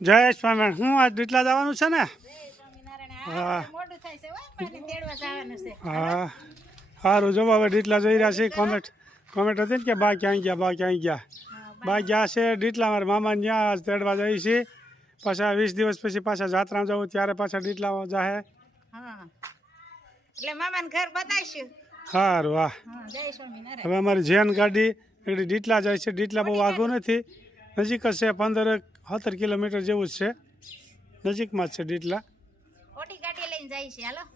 જય સ્વામિનારાયણ. હું આજ ડીટલા જવાનું છે ને? હા હા સારું. જો હવે ડીટલા જઈ રહ્યા છે. કોમેન્ટ હતી ને કે બા ક્યાં ગયા, બા ક્યાં ગયા. બા ગયા છે ડીટલા. મારા મામાને ત્યાં આજ તેડવા જઈ છે. પાછા 20 દિવસ પછી પાછા જાત્રા જવું ત્યારે પાછા ડીટલા જાહે. સારું. હા હવે અમારી જેન ગાડી એકડી ડીટલા જાય છે. ડીટલા બહુ આઘું નથી, નજીક જ છે. 15-17 કિલોમીટર જેવું જ છે, નજીકમાં જ છે ડીટલા.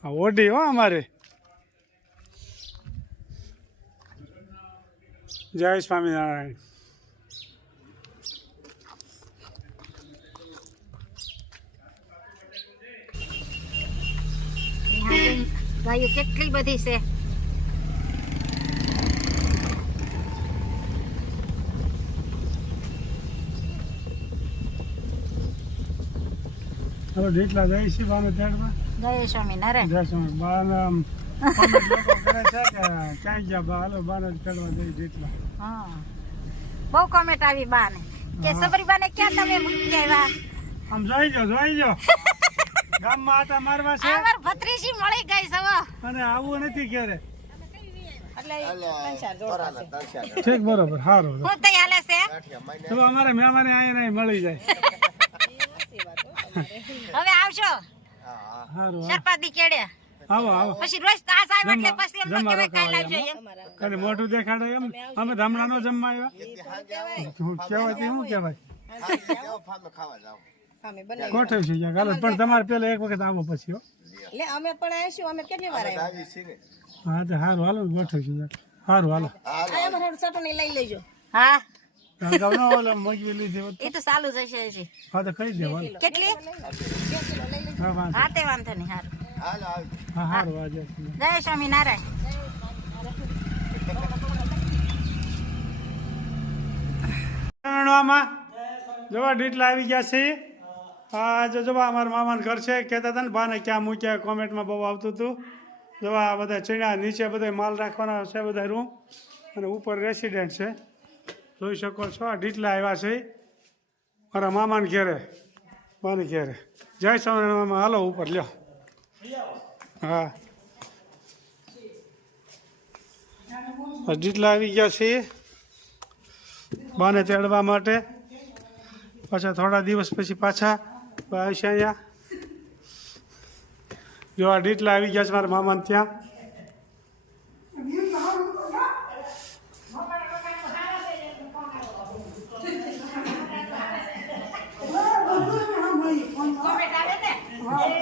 હા ઓડી હો અમારે. જય સ્વામિનારાયણ. ગાયો કેટલી બધી છે. હવે ડીટલા જાય છે બાને તેડવા. જય સ્વામિનારાયણ. જય સ્વામિનારાયણ. બાને લોકો કરે છે કે ક્યાં ગયા બા, હાલો બાને તેડવા જઈ ડીટલા. હા બહુ કોમેન્ટ આવી બાને કે સબરી બાને ક્યાં તમે મૂકી આવ્યા. આમ જોઈ જો ગામમાં આટા મારવા છે. અમાર ભત્રીજી મળી ગઈ છે હો. અને આવું નથી ક્યારે. ઠીક બરોબર. સારું. હું તઈ હાલે છે તો અમારે મહેમાને આવીને મળી જાય. હવે આવશો. સારું. સરપાદી કેડે આવો પછી રોજ તાસ આવે એટલે પછી એમ તો કેવે કાઈ લાવજો એમ. કને મોઢું દેખાડે એમ. અમે ધામણાનો જમવા આવ્યા. હું કહેવાય તે શું કહેવાય? ગોઠવ છે ચાલો. પણ તમારે પેલા એક વખત આવો પછી હો. લે અમે પણ આવીશું. અમે કેટલી વાર આવ્યા? હા તો સારું હાલો. ગોઠવ છે સારું હાલો. આ અમારે ચટણી લઈ લેજો. હા મગવી લીધી એ તો ચાલુ જ હશે હજી. હા તો કહી દેવા. કેટલી? હા તે વાંધો નહીં. સારું. હા સારું. આજે જય સ્વામિનારાયણ. જોવા ડીટલા આવી ગયા છે. હા જો જોવા અમારા મામાનું ઘર છે. કહેતા હતા ને બાને ક્યાં મૂક્યા, કોમેન્ટમાં બહુ આવતું હતું. જોવા આ બધા ચીણા નીચે બધા માલ રાખવાના છે, બધા રૂમ, અને ઉપર રેસિડેન્ટ છે. જોઈ શકો છો આ ડીટલા આવ્યા છે મારા મામાને ઘેરે, બાને ઘેરે. જય સ્વામિનારાયણ. મામા હાલો ઉપર લ્યો. હા ડીટલા આવી ગયા છે બાને તેડવા માટે. પાછા થોડા દિવસ પછી પાછા આવશે અહીંયા. જો આ ડીટલા આવી ગયા છે મારા મામાને ત્યાં.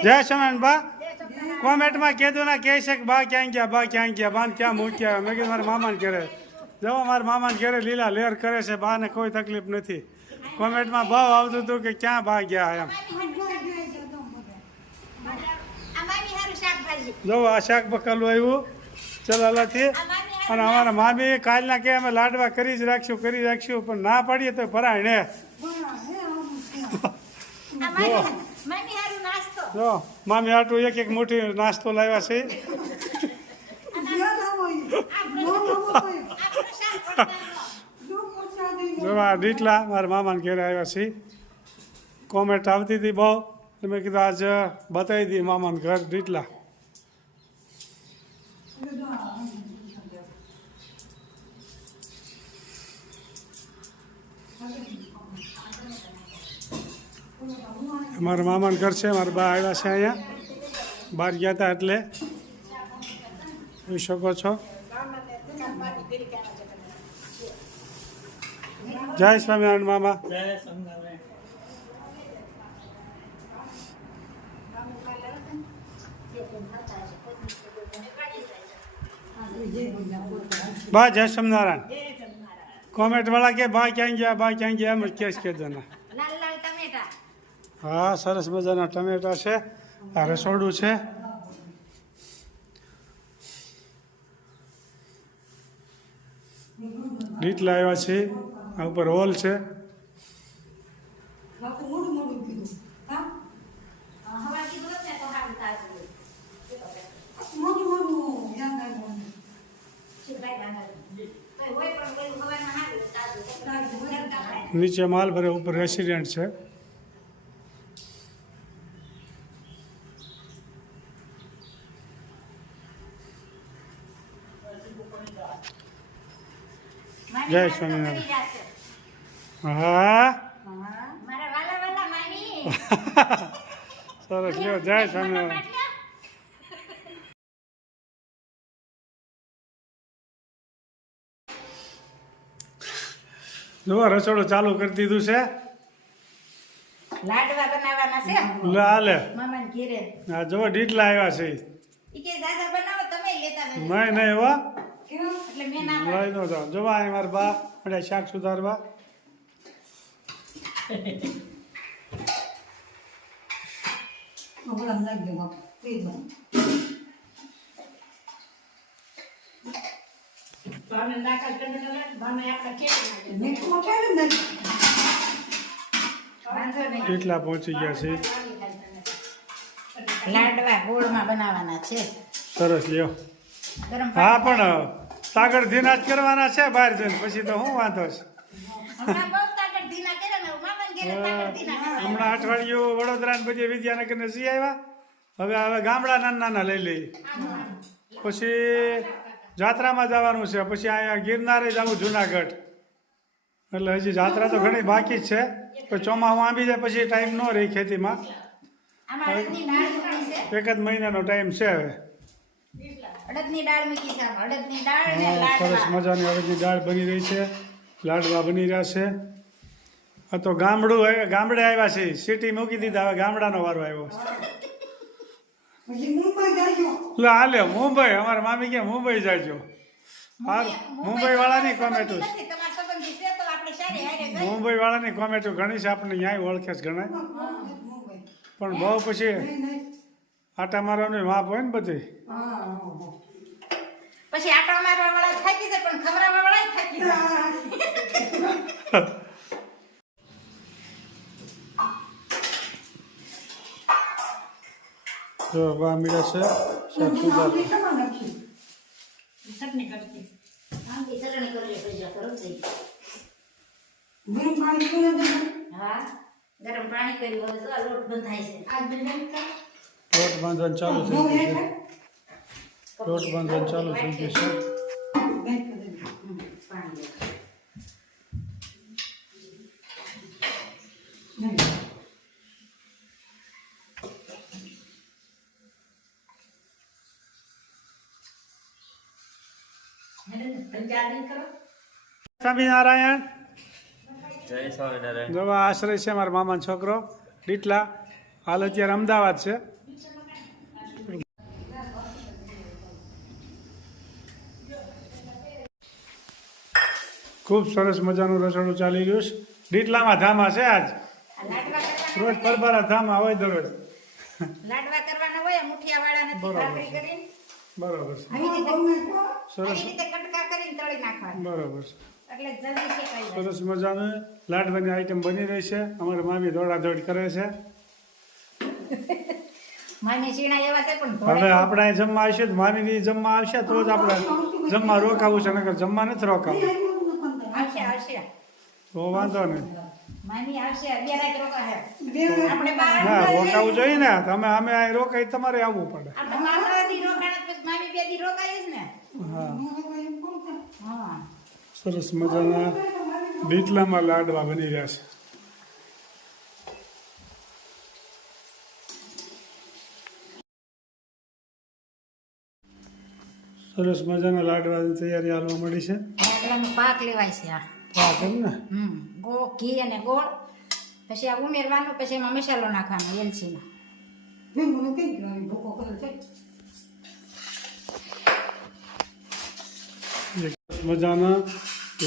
જય સ્વામિનારાયણ. બા કોમેન્ટમાં કહેતું ના કહે છે કે બા ક્યાં ગયા, બા ક્યાં ગયા, બાને ક્યાં મૂક્યા. મેં કીધું મારા મામાને ઘરે. જો મારા મામાને ઘરે લીલા લેર કરે છે, બાને કોઈ તકલીફ નથી. કોમેન્ટમાં બહુ આવતું હતું કે ક્યાં બા ગયા એમ. જો આ શાક બકાલું આવ્યું ચલાલાથી. અને અમારા મામી કાલના કે અમે લાડવા કરી જ રાખશું, પણ ના પાડીએ તો ભરાય ને. જો મામી આટલું એક મોટી નાસ્તો લાવ્યા છે. જો આ ડીટલા મારા મામાને ઘેરે આવ્યા છે. કોમેન્ટ આવતી હતી બહુ, મેં કીધું આજ બતાવી દી મામાને ઘર ડીટલા. મારા મામાનું ઘર છે. મારા બા આવ્યા છે અહીંયા, બહાર ગયા હતા એટલે જોઈ શકો છો. જય સ્વામિનારાયણ મામા. બા જય સ્વામિનારાયણ. કોમેન્ટ વાળા કે બા ક્યાં ગયા, બા ક્યાં ગયા, એમ કેસ કહેજો ને. હા સરસ મજાના ટમેટા છે. આ રસોડું છે. ડીટલા આવ્યા છે. આ ઉપર હોલ છે. નીચે માલ ભરે, ઉપર રેસિડેન્ટ છે. જય સ્વામિનારાયણ. હા મારા વાલા વાલા મામી સરસ લ્યો. જય સ્વામિનારાયણ. જુઓ રસોડું ચાલુ કરી દીધું છે. લાડવા બનાવવાના છે લે હાલે. મામાને ઘેરે. આ જુઓ ડીટલા આવ્યા છે. ઈ કે દાદા બનાવો તમે લેતા જજો. નહીં નહીં હો એટલે મેં ના લઈ નો જાઓ. જોવા અહીં મારા બા મળ્યા શાક સુધારવા. વાંધો નહીં. ડીટલા પહોંચી ગયા છે. લાડવા ગોળમાં બનાવવાના છે. સરસ લ્યો. ગરમ હા પાણી. પણ સાગરથી ના જ કરવાના છે બહાર જઈને. પછી તો શું વાંધો છે. હમણાં બહુ તાકાત ધીના કરે ને મામાને ઘેરે તાકાત ધીના કરે. હમણાં અઠવાડિયું વડોદરા ને પછી વિદ્યાનગર ને સી આવ્યા. હવે ગામડા નાના નાના લઈ લઈએ. પછી જાત્રામાં જવાનું છે. પછી અહીંયા ગિરનારે જવું જુનાગઢ. એટલે હજી જાત્રા તો ઘણી બાકી જ છે. પણ ચોમાસું આંબી જાય પછી ટાઈમ ન રહી ખેતીમાં. આમાં અડદની દાળ મૂકી છે. એક જ મહિનાનો ટાઈમ છે હવે. અડદની દાળ મૂકી છે. આમાં અડદની દાળ ને હા, સરસ લાડવા. મજાની અડદની દાળ બની રહી છે. લાડવા બની રહ્યા છે. આ તો ગામડું ગામડે આવ્યા છે. સિટી મૂકી દીધા. હવે ગામડાનો વારો આવ્યો. લે હાલે મુંબઈ. અમારા મામી કે મુંબઈ જાયજો. મુંબઈ વાળાની કોમેન્ટો નથી. તમારા સંબંધી છે તો આપણે સારી હારે ગઈ. મુંબઈ વાળાની કોમેન્ટો ઘણી છે. આપણને ન્યાય ઓળખે છે ઘણા. પણ બહુ પછી આટા મારવાની માપ હોય ને બધી. પછી આટા મારવા વાળા થાકી જાય પણ ખવડાવવા વાળા થાકી જાય. જો વા મીડા છે. શાક સુધાર. ચટણી કરતી. આમથી ચટણી કરવી પછી કરું થઈ. હા ગરમ પાણી કરી હવે જો આ લોટ બંધાય છે. લોટ બાંધવાનું ચાલુ થઈ ગયું છે. લોટ બાંધવાનું ચાલુ થઈ ગયું છે. પાણી સ્વામિનારાયણ. જય સ્વામિનારાયણ. જો આ આશ્રય છે મારા મામાનો છોકરો ડીટલા. હાલ અત્યારે અમદાવાદ છે. ખૂબ સરસ મજાનું રસોડું ચાલી રહ્યું છે. ડીટલામાં ધામા છે આજ. લાડવા કરવાના રોજ પરબારા ધામા હોય દરરોજ. લાડવા કરવાના હોય મુઠિયા વાળાને ભાખરી કરીને બરોબર છે. આવી રીતે સરસ. આવી રીતે કટકા કરીને તળી નાખવાના બરોબર છે. એટલે જલ્દી શેકાઈ જાય. સરસ મજાનું લાડવાની આઈટમ બની રહી છે. અમારી મામી દોડાદોડ કરે છે. મામી ચીણા એવા છે પણ હવે આપણે અહીં જમવા આવશે તો મામી જમવા આવશે તો જ આપણે જમવા રોકાવું છે. નકર જમવા નથી રોકાવું. આવશે આવશે તો વાંધો નહીં. મામી આવશે 2 રાત રોકાશે આપણે બાર ના રોકાવું જોઈએ ને. તમે અમે અહીં રોકાઈ તમારે આવવું પડે. આપણે 12 દી રોકાણા પછી મામી 2 દી રોકાઈ જ ને. હા હા સરસ મજાના ડીટલામાં લાડવા બની રહ્યા છે. સરસ મજાના લાડવાની તૈયારી હાલવા મળી છે. લાડવાનો પાક લેવાય છે આ હા કેમ ને. ગોળ ઘી અને ગોળ પછી આ ઉમેરવાનું પછી એમાં મસાલો નાખવાનો એલચીનો. સરસ મજાના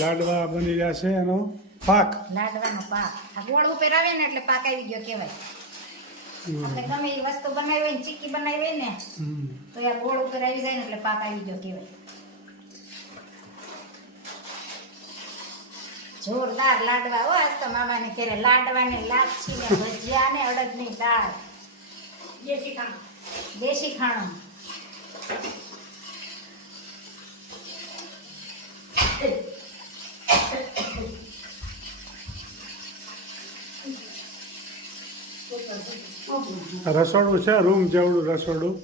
લાડવા બની રહ્યા છે. એનો પાક. લાડવાનો પાક આ ગોળ ઉપર આવે ને એટલે પાક આવી ગયો કહેવાય. આપણે ગમે એ વસ્તુ બનાવી હોય ને ચીકી બનાવી હોય ને હમ. તો આ ગોળ ઉપર આવી જાય ને એટલે પાક આવી ગયો કહેવાય. જોરદાર લાડવા હો આજ તો મામાને ઘરે લાડવા ને લાપસી ને ભજીયા ને અડદની દાળ દેશી ખાણું. રસોડું છે રૂમ જેવડું રસોડું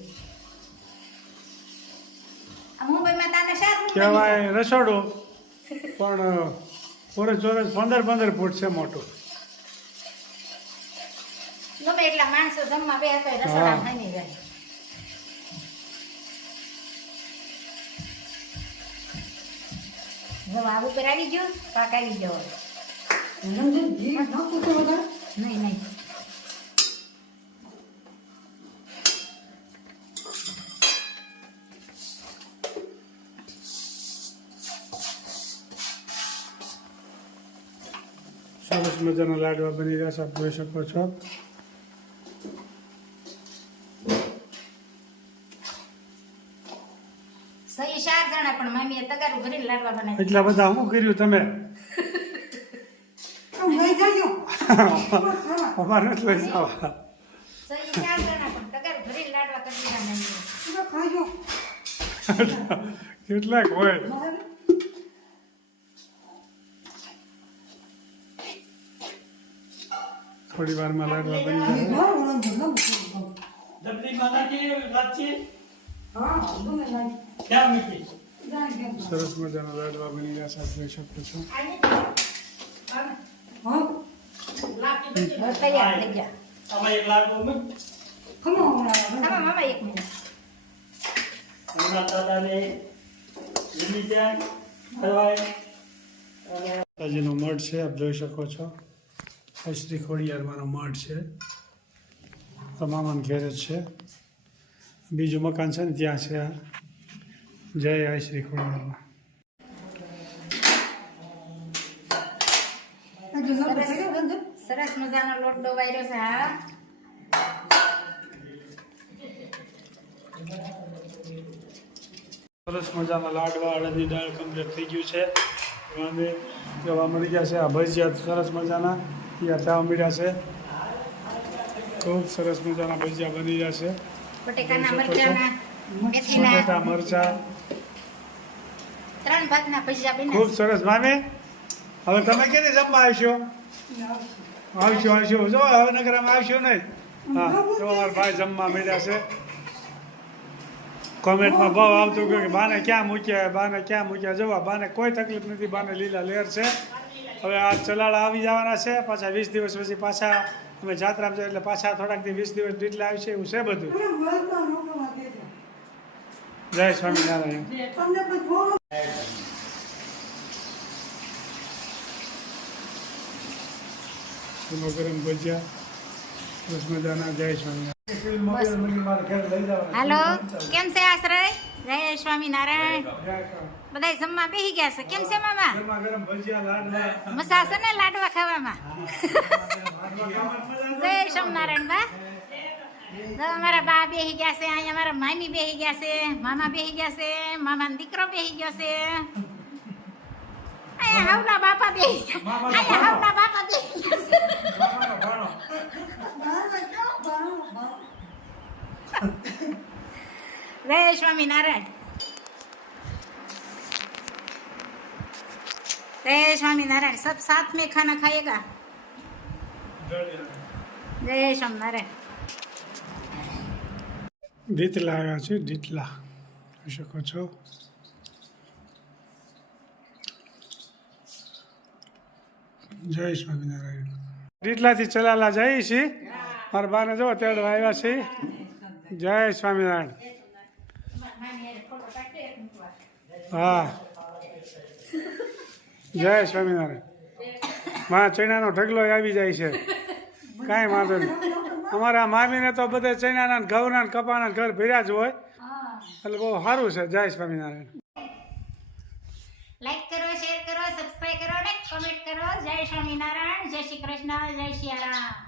આ મુંબઈમાં તાને શાક કહેવાય રસોડું. પણ ચોરસ 15 ફૂટ છે મોટું. ગમે એટલા માણસો જમવા બે હતો રસોડા ખાઈ જાય. જો આ ઉપર આવી ગયું પાક આવી ગયો. નહીં નહીં સરસ મજાના લાડવા બની રહ્યા છે, આપ જોઈ શકો છો. સહી 4 જણા પણ મમ્મીએ તગારું ભરીને લાડવા બનાવ્યા. એટલા બધા શું કર્યું તમે? અમારે નથી લઈ જવા. સહી 4 જણા પણ તગારું ભરીને લાડવા કરી દીધા મમ્મીએ. કેટલાક હોય. થોડી વારમાં લાડવા બની જાય. સરસ મજાના લાડવા બની ગયા છે, આપ જોઈ શકો છો. બસ તૈયાર થઈ ગયા. આમાં મામા 1 મિનિટ. માતાજીનો મઠ છે, આપ જોઈ શકો છો. શ્રી ખોડિયારમાંનો મઠ છે, તો મામાના ઘેર જ છે. બીજું મકાન છે ને ત્યાં છે આ. જય આ શ્રી ખોડિયારમાં. સરસ મજાનો લોટ ડોવાયરો છે. હા સરસ મજાના લાડવા અડદની દાળ કમ્પ્લીટ થઈ ગયું છે. અમે જોવા મળી ગયા છે. આ ભજીયા સરસ મજાના ત્યાં થવા મળ્યા છે. ખૂબ સરસ મજાના ભજીયા બની રહ્યા છે. બટેકાના મરચાના મેથીના બટેટા મરચા 3 ભાગના ભજીયા બન્યા. ખૂબ સરસ. મામી હવે તમે ક્યારે જમવા આવશો? આવશો જો હવે નગરમાં આવશો નહીં. હા જો અમારા ભાઈ જમવા મળ્યા છે. કોમેન્ટમાં બહુ આવતું કે બાને ક્યાં મૂક્યા જવા. બાને કોઈ તકલીફ નથી, બાને લીલા લેર છે. હવે આ ચલાળા આવી જવાના છે પાછા 20 દિવસ પછી. પાછા અમે જાત્રામાં જાય એટલે પાછા થોડાક દી 20 દિવસ ડીટલા આવશે. એવું છે બધું. જય સ્વામિનારાયણ. ગરમ ભજીયા સરસ મજાના. જય સ્વામિનારાયણ. હાલો, કેમ છે આશ્રય? જય સ્વામિનારાયણ. બધા જમવા બેસી ગયા છે. કેમ છે મામા? ગરમ ભજીયા લાડવા. મસા છે ને લાડવા ખાવામાં? જય સ્વામિનારાયણ બા. તો અમારા બા બેસી ગયા છે, અહીંયા અમારા મામી બેસી ગયા છે, મામા બેસી ગયા છે, મામાનો દીકરો બેસી ગયો છે. અહીંયા હવના બાપા બેસી ગયા. અહીંયા હવના બાપા બેસી ગયા છે. जय स्वामीनारायण. जय स्वामीनारायण. सब साथ में खाना खाएगा. जय स्वामीनारायण. ડીટલા આવ્યા છે. ડીટલા જોઈ શકો છો. જય સ્વામિનારાયણ. ડીટલાથી ચલાલા જઈએ છીએ. મારા બાને જો તેડવા આવ્યા છે. જય સ્વામિનારાયણ. હા જય સ્વામિનારાયણ. માં ચણાનો ઢગલો આવી જાય છે. કાંઈ વાંધો નહીં. અમારા મામીને તો બધે ચણાના ઘઉંના કપાના ઘર ભર્યા જ હોય એટલે બહુ સારું છે. જય સ્વામિનારાયણ. લાઈક કરો, શેર કરો, સબસ્ક્રાઇબ કરો અને કમેન્ટ કરો. જય સ્વામિનારાયણ. જય શ્રી કૃષ્ણ. જય શ્રી રામ.